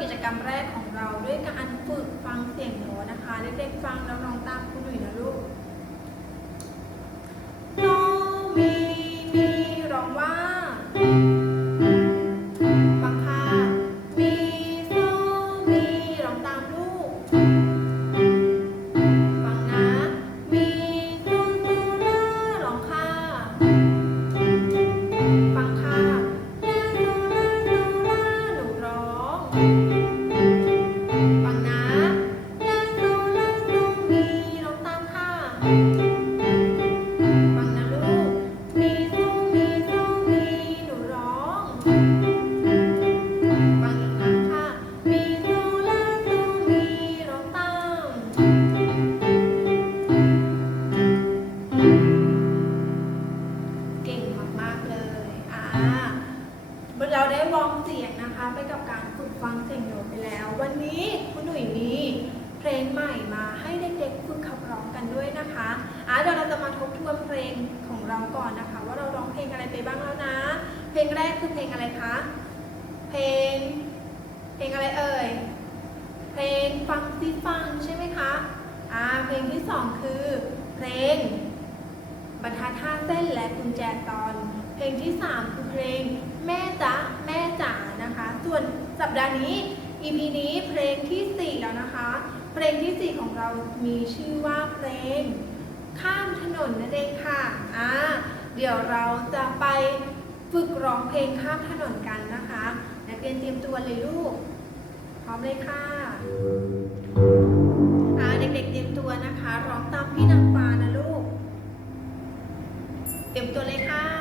กิจกรรมแรกของเราด้วยการฝึกฟังเสียงโน้ตนะคะ เด็กๆฟังแล้วร้องตามคุณหนุ่ยนะลูกโนมีมีร้องว่าฟังค่ะมีโซมีร้องตามลูกฟังนะมีซูซูลาร้องค่ะฟังค่ะลาซูลาซูลาหนูร้อง เราก่อนนะคะ ว่าเราร้องเพลงอะไรไปบ้างแล้วนะ เพลงแรกคือเพลงอะไรคะ เพลง เพลงอะไรเอ่ย เพลงฟังซิฟังใช่ไหมคะ อ่า เพลงที่สองคือเพลงบรรทัดห้าเส้นและกุญแจตอน เพลงที่3คือเพลงแม่จ๊ะแม่จ๋านะคะ ส่วนสัปดาห์นี้ EP นี้เพลงทีสี่4แล้วนะคะ เพลงทีสี่4ของเรามีชื่อว่าเพลง ข้ามถนนนั่นเองค่ะอ่าเดี๋ยวเราจะไปฝึกร้องเพลงข้ามถนนกันนะคะ นักเรียนเตรียมตัวเลยลูก พร้อมเลยค่ะอ่าเด็กๆเตรียมตัวนะคะ ร้องตามพี่นางฟ้านะลูก เตรียมตัวเลยค่ะ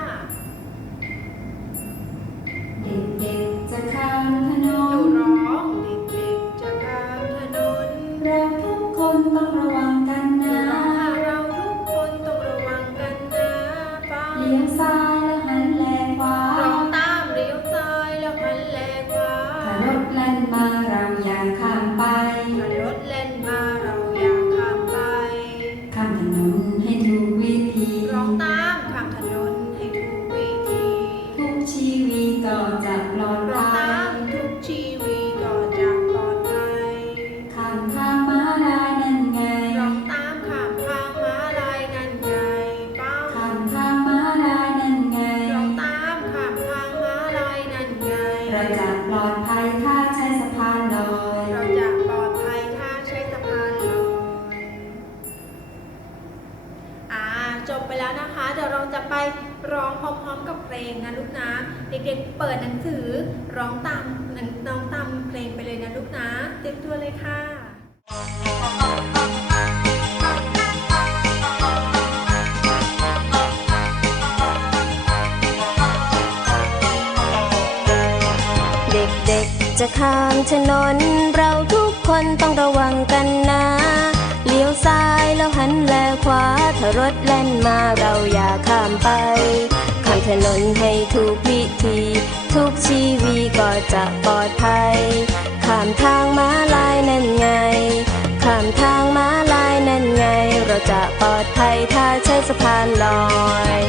รียมตัวเลยค่ะเด็กๆ จะข้ามถนน เราทุกคนต้องระวังกันนะ เลี้ยวซ้ายแล้วหันแลขวา ถ้ารถแล่นมาเราอย่าข้ามไป ข้ามถนนให้ถูกวิธี ทุกชีวิตก็จะปลอดภัย ข้ามทางม้าลายนั่นไง ข้ามทางม้าลายนั่นไง เราจะปลอดภัยถ้าใช้สะพานลอย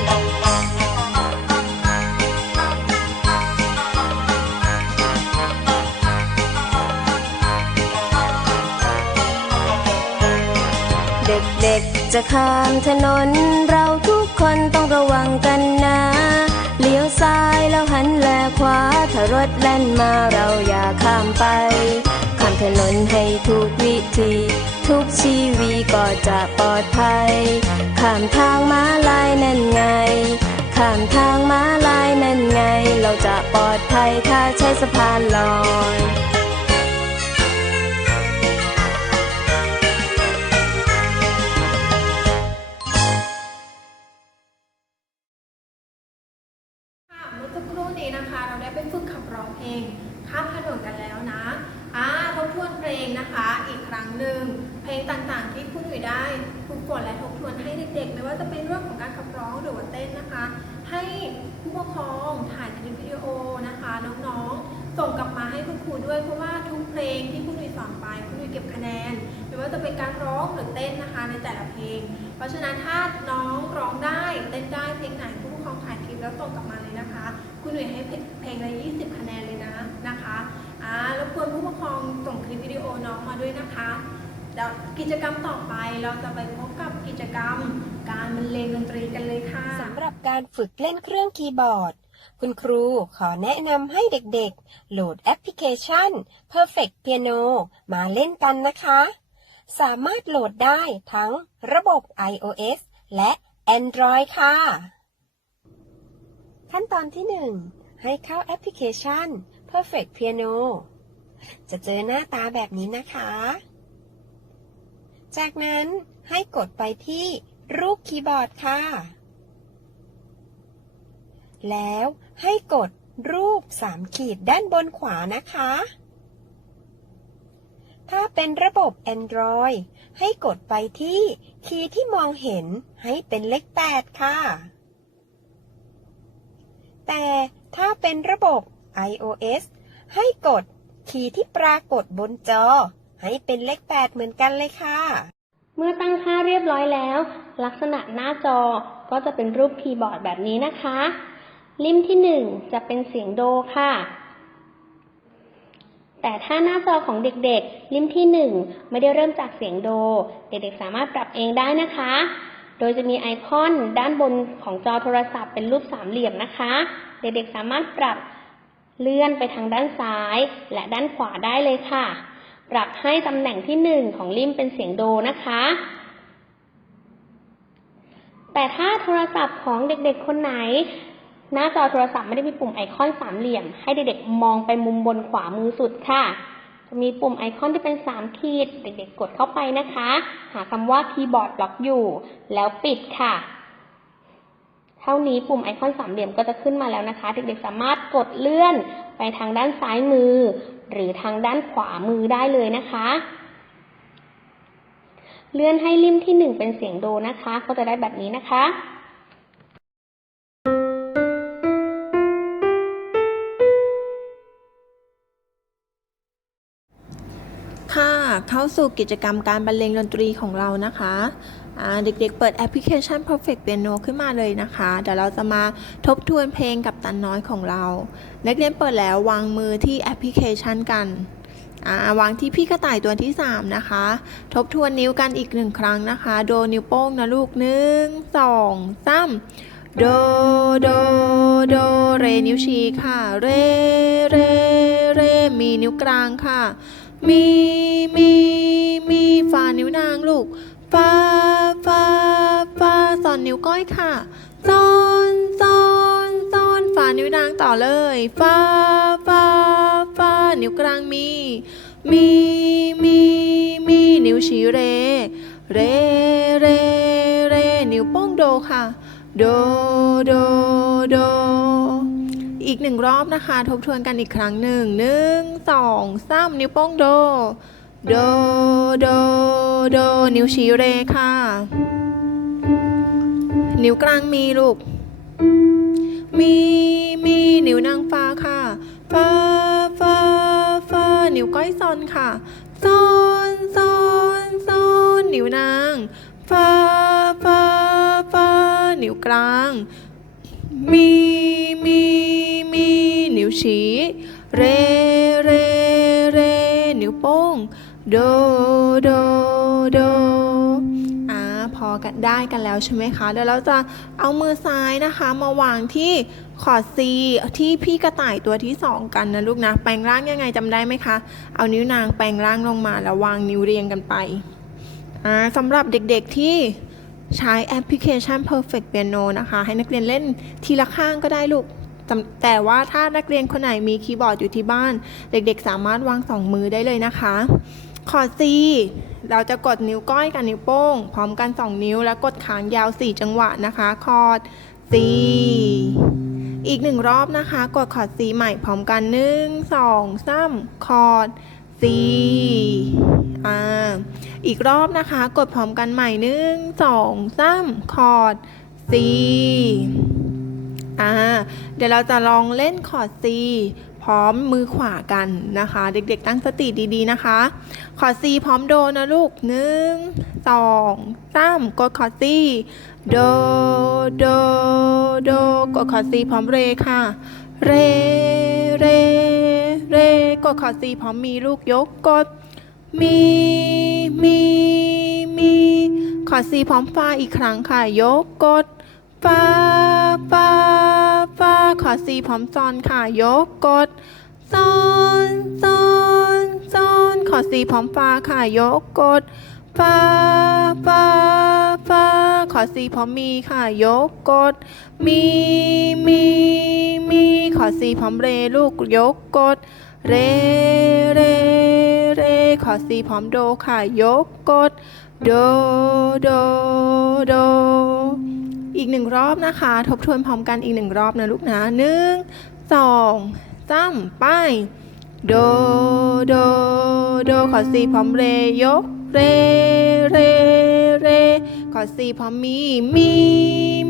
เด็กๆจะข้ามถนน เราทุกคนต้องระวังกัน ถ้ารถแล่นมาเราอย่าข้ามไป ข้ามถนนให้ถูกวิธี ทุกชีวีก็จะปลอดภัย ข้ามทางม้าลายนั่นไง ข้ามทางม้าลายนั่นไง เราจะปลอดภัยถ้าใช้สะพานลอย 1. เพลงต่างๆ ที่คุณอยู่ได้ครูกดและทบทวนให้เด็กๆ ไม่ว่าจะเป็นเรื่องของการขับร้องหรือว่าเต้นนะคะ ให้ผู้ปกครองถ่ายคลิปวิดีโอนะคะ น้องๆ ส่งกลับมาให้คุณครูด้วยเพราะว่าทุกเพลงที่คุณหนุ่ยสอนไปคุณหนุ่ยเก็บคะแนน ไม่ว่าจะเป็นการร้องหรือเต้นนะคะในแต่ละเพลง เพราะฉะนั้นถ้าน้องร้องได้เต้นได้เพลงไหนผู้ปกครองถ่ายคลิปแล้วส่งกลับมาเลยนะคะ คุณหนุ่ยให้เพลงละ20 คะแนนเลยนะนะคะอ่ารบกวนผู้ปกครองส่งคลิปวิดีโอน้องมาด้วยนะคะ เดี๋ยวกิจกรรมต่อไปเราจะไปพบกับกิจกรรมการบรรเลงดนตรีกันเลยค่ะสำหรับการฝึกเล่นเครื่องคีย์บอร์ด คุณครูขอแนะนำให้เด็กๆ โหลดแอปพลิเคชัน Perfect Piano มาเล่นกันนะคะ สามารถโหลดได้ทั้งระบบ iOS และ Android ค่ะ ขั้นตอนที่ 1 ให้เข้าแอปพลิเคชัน Perfect Piano จะเจอหน้าตาแบบนี้นะคะ จากนั้นให้กดไปที่รูปคีย์บอร์ดค่ะ แล้วให้กดรูป 3 ขีดด้านบนขวานะคะ ถ้าเป็นระบบ Android ให้กดไปที่คีย์ที่มองเห็นให้เป็นเลข 8 ค่ะ แต่ถ้าเป็นระบบ iOS ให้กดคีย์ที่ปรากฏบนจอ ให้เป็นเลข 8 เหมือนกันเลยค่ะ เมื่อตั้งค่าเรียบร้อยแล้ว ลักษณะหน้าจอก็จะเป็นรูปคีย์บอร์ดแบบนี้นะคะริมที่ 1 จะเป็นเสียงโดค่ะ แต่ถ้าหน้าจอของเด็กๆริมที่ 1 ไม่ได้เริ่มจากเสียงโด เด็กๆ สามารถปรับเองได้นะคะ โดยจะมีไอคอนด้านบนของจอโทรศัพท์เป็นรูปสามเหลี่ยมนะคะ เด็กๆ สามารถปรับเลื่อนไปทางด้านซ้ายและด้านขวาได้เลยค่ะ ปรับให้ตำแหน่งที่หนึ่งของริมเป็นเสียงโดนะคะ แต่ถ้าโทรศัพท์ของเด็กๆคนไหน หน้าจอโทรศัพท์ไม่ได้มีปุ่มไอคอนสามเหลี่ยม ให้เด็กๆมองไปมุมบนขวามือสุดค่ะ จะมีปุ่มไอคอนที่เป็นสามขีด เด็กๆกดเข้าไปนะคะ หาคำว่าคีย์บอร์ดล็อกอยู่ แล้วปิดค่ะเท่านี้ปุ่มไอคอนสามเหลี่ยมก็จะขึ้นมาแล้วนะคะ เด็กๆสามารถกดเลื่อนไปทางด้านซ้ายมือ หรือทางด้านขวามือได้เลยนะคะ เลื่อนให้ริมที่หนึ่งเป็นเสียงโดนะคะ ก็จะได้แบบนี้นะคะค่ะเข้าสู่กิจกรรมการบรรเลงดนตรีของเรานะคะ เด็กๆ เปิดแอปพลิเคชัน Perfect Piano ขึ้นมาเลยนะคะ เดี๋ยวเราจะมาทบทวนเพลงกับตันน้อยของเรา นักเรียนเปิดแล้ววางมือที่แอปพลิเคชันกันวางที่พี่กระต่ายตัวที่ 3 นะคะ ทบทวนนิ้วกันอีกหนึ่งครั้งนะคะ โดนิ้วโป้งนะลูกหนึ่งสองสามโด โด โด เร นิ้วชี้ค่ะ เร เร เร มีนิ้วกลางค่ะ มี มี มีฟานิ้วนางลูก ฟาฟาฟาสอนนิ้วก้อยค่ะซอนซอนซอนฟานิ้วนางต่อเลยฟาฟาฟานิ้วกลางมี มีมีมีนิ้วชี้เร เรเรเร นิ้วโป้งโดค่ะ โดโดโดอีกหนึ่งรอบนะคะ ทบทวนกันอีกครั้งหนึ่งหนึ่งสองสามนิ้วโป้งโด โด โด โด นิ้วชี้เรค่ะ นิ้วกลางมีลูก มี มีนิ้วนางฟ้าค่ะฟ้าฟ้าฟ้านิ้วก้อยซอนค่ะซอนซอนซอนนิ้วนางฟ้าฟ้าฟ้านิ้วกลาง มี มี มี นิ้วชี้ เร เร เร นิ้วโป้ง โดโดโดอ่าพอกันได้กันแล้วใช่ไหมคะเดี๋ยวเราจะเอามือซ้ายนะคะ มาวางที่คอร์ด C ที่พี่กระต่ายตัวที่ 2 กันนะลูกนะ แปลงร่างยังไงจำได้ไหมคะ เอานิ้วนางแปลงร่างลงมาแล้ววางนิ้วเรียงกันไปอ่าสำหรับเด็กๆที่ใช้แอปพลิเคชัน Perfect Piano นะคะ ให้นักเรียนเล่นทีละข้างก็ได้ลูกแต่แต่ว่าถ้านักเรียนคนไหนมีคีย์บอร์ดอยู่ที่บ้าน เด็กๆ สามารถวางสองมือได้เลยนะคะ คอร์ด C เราจะกดนิ้วก้อยกับนิ้วโป้ง พร้อมกัน 2 นิ้วแล้วกดค้างยาว 4 จังหวะนะคะ คอร์ด C อีกหนึ่งรอบนะคะ กดคอร์ด C ใหม่พร้อมกัน 1 2 3 คอร์ด C อ่า อีกรอบนะคะ กดพร้อมกันใหม่หนึ่งสองสามคอร์ด C อ่า เดี๋ยวเราจะลองเล่นคอร์ด C ร้อมมือขวากันนะคะ เด็กๆตั้งสติดีๆนะคะ ขอซีพร้อมโดนะลูกหนึ่งสองสามกดขอซีโดโดโดกดขอซีพร้อมเรค่ะ เรเรเรกดขอซีพร้อมมีลูกยกกดมีมีมีขอซีพร้อมฟ้าอีกครั้งค่ะ ยกกดฟ้าฟ้า ขอซีพร้อมซอนค่ะ ยกกดซอนซอนซอนขอซีพร้อมฟ้าค่ะ ยกกดฟ้าฟ้าฟ้าขอซีพร้อมมีค่ะ ยกกด มีมีมีขอซีพร้อมเรลูกยกกด เรเรเรขอซีพร้อมโดค่ะ ยกกด โดโดโด อีกหนึ่งรอบนะคะ ทบทวนพร้อมกันอีกหนึ่งรอบนะลูกนะหนึ่งสองสามไป โด โด โด ขอซีพร้อมเรยก เร เร เร ขอซีพร้อมมี มี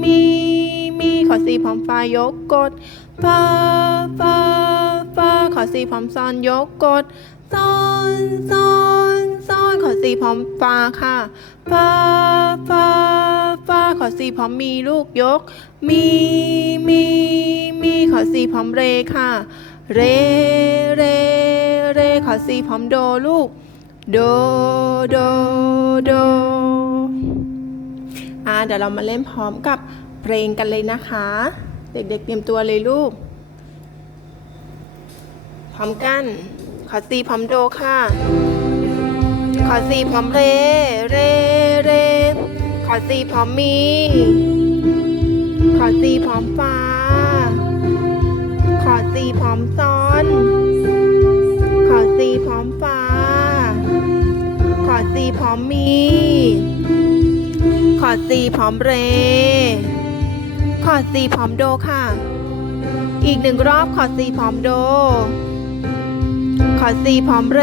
มี มี ขอซีพร้อมฟายกกดฟาฟาฟาขอซีพร้อมซอนยกกด ซ้อนซ้อนซ้อนขอซีพร้อมฟ้าค่ะฟ้าฟ้าฟ้าขอซีพร้อมมีลูกยก มีมีมีขอซีพร้อมเรค่ะ เรเรเรขอซีพร้อมโดลูก โดโดโดอ่าเดี๋ยวเรามาเล่นพร้อมกับเพลงกันเลยนะคะ เด็กๆเตรียมตัวเลยลูก พร้อมกัน ขอซีพร้อมโดค่ะ ขอซีพร้อมเรเรเรขอซีพร้อมมี ขอซีพร้อมฟ้า ขอซีพร้อมซ้อน ขอซีพร้อมฟ้า ขอซีพร้อมมี ขอซีพร้อมเร ขอซีพร้อมโดค่ะ อีกหนึ่งรอบขอซีพร้อมโด ขอซีพร้อมเร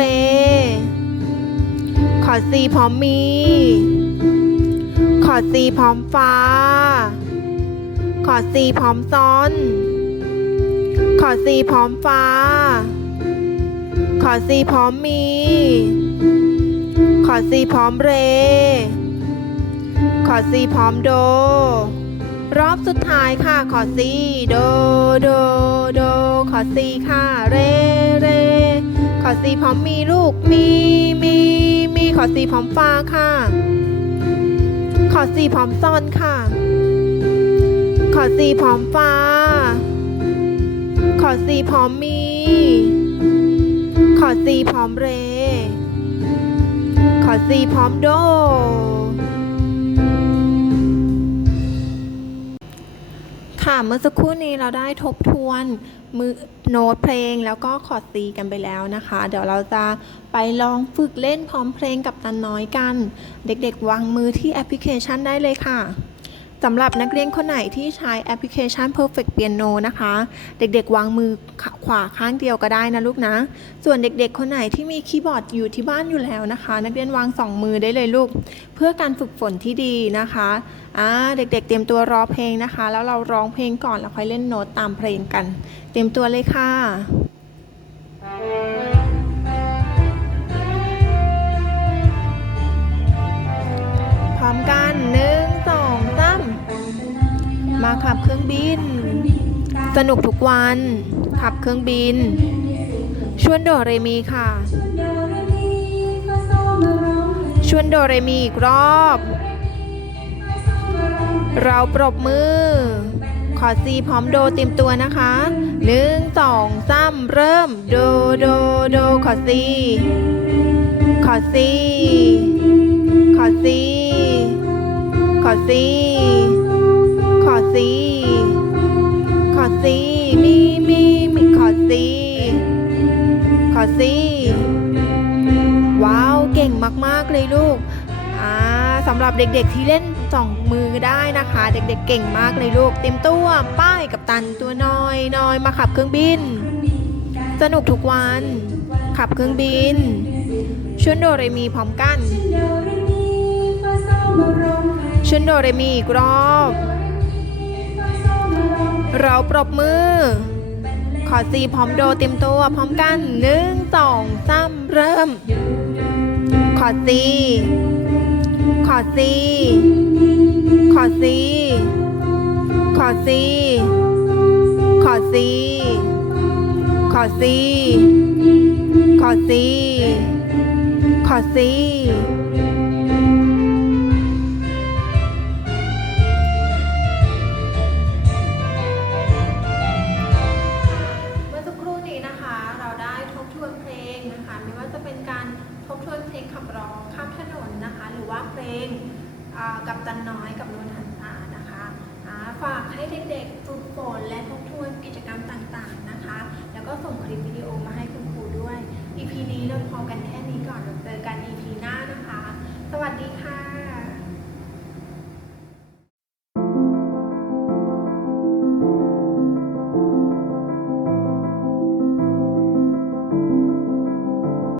ขอซีพร้อมมี ขอซีพร้อมฟ้า ขอซีพร้อมซ้อน ขอซีพร้อมฟ้า ขอซีพร้อมมี ขอซีพร้อมเร ขอซีพร้อมโด รอบสุดท้ายค่ะ ขอซีโดโดโด ขอซีค่ะเรเร ขอซีพร้อมมีลูกมีมีมีขอซีพร้อมฟ้าค่ะ ขอซีพร้อมซ่อนค่ะ ขอซีพร้อมฟ้า ขอซีพร้อมมี ขอซีพร้อมเร ขอซีพร้อมโด ค่ะเมื่อสักครู่นี้เราได้ทบทวน มือโน้ตเพลงแล้วก็คอร์ดซีกันไปแล้วนะคะ เดี๋ยวเราจะไปลองฝึกเล่นพร้อมเพลงกับตันน้อยกัน เด็กๆ วางมือที่แอปพลิเคชันได้เลยค่ะ สำหรับนักเรียนคนไหนที่ใช้แอปพลิเคชัน Perfect Piano นะคะ เด็กๆ วางมือขวาข้างเดียวก็ได้นะลูกนะ ส่วนเด็กๆ คนไหนที่มีคีย์บอร์ดอยู่ที่บ้านอยู่แล้วนะคะ นักเรียนวางสองมือได้เลยลูก เพื่อการฝึกฝนที่ดีนะคะอ่าเด็กๆ เตรียมตัวรอเพลงนะคะ แล้วเราร้องเพลงก่อนแล้วค่อยเล่นโน้ตตามเพลงกัน เตรียมตัวเลยค่ะ พร้อมกันหนึ่ง มาขับเครื่องบิน สนุกทุกวัน ขับเครื่องบิน ชวนโดเรมีค่ะ ชวนโดเรมีอีกรอบ เราปรบมือ ขอซีพร้อมโดเตรียมตัวนะคะหนึ่งสองสามเริ่ม โดโดโดขอซีขอซีขอซีขอซี ซีขอซีมีมีมีขอซีขอซีว้าวเก่งมากๆเลยลูกอ่าสำหรับเด็กๆที่เล่นสองมือได้นะคะ เด็กๆเก่งมากเลยลูก เต็มตัวป้ายกับตันตัวน้อยน้อยมาขับเครื่องบิน สนุกทุกวัน ขับเครื่องบินชวนโดเรมีพร้อมกันชวนโดเรมีอีกรอบ เราปรบมือคอดซีพร้อมโดเตรียมตัวพร้อมกันหนึ่งสองสามเริ่มคอดซีคอดซีคอดซีคอดซีคอดซีคอดซีคอดซีคอร์ดซี คะ ไม่ว่าจะเป็นการทบทวนเพลงขับร้องข้ามถนนนะคะ หรือว่าเพลงกับตันน้อยกับนวลหันตานะคะฝากให้เด็กๆฝึกฝนและทบทวนกิจกรรมต่างๆนะคะ แล้วก็ส่งคลิปวิดีโอมาให้คุณครูด้วย EP นี้เราพอกันแค่นี้ก่อนเจอกัน EP หน้านะคะ สวัสดีค่ะ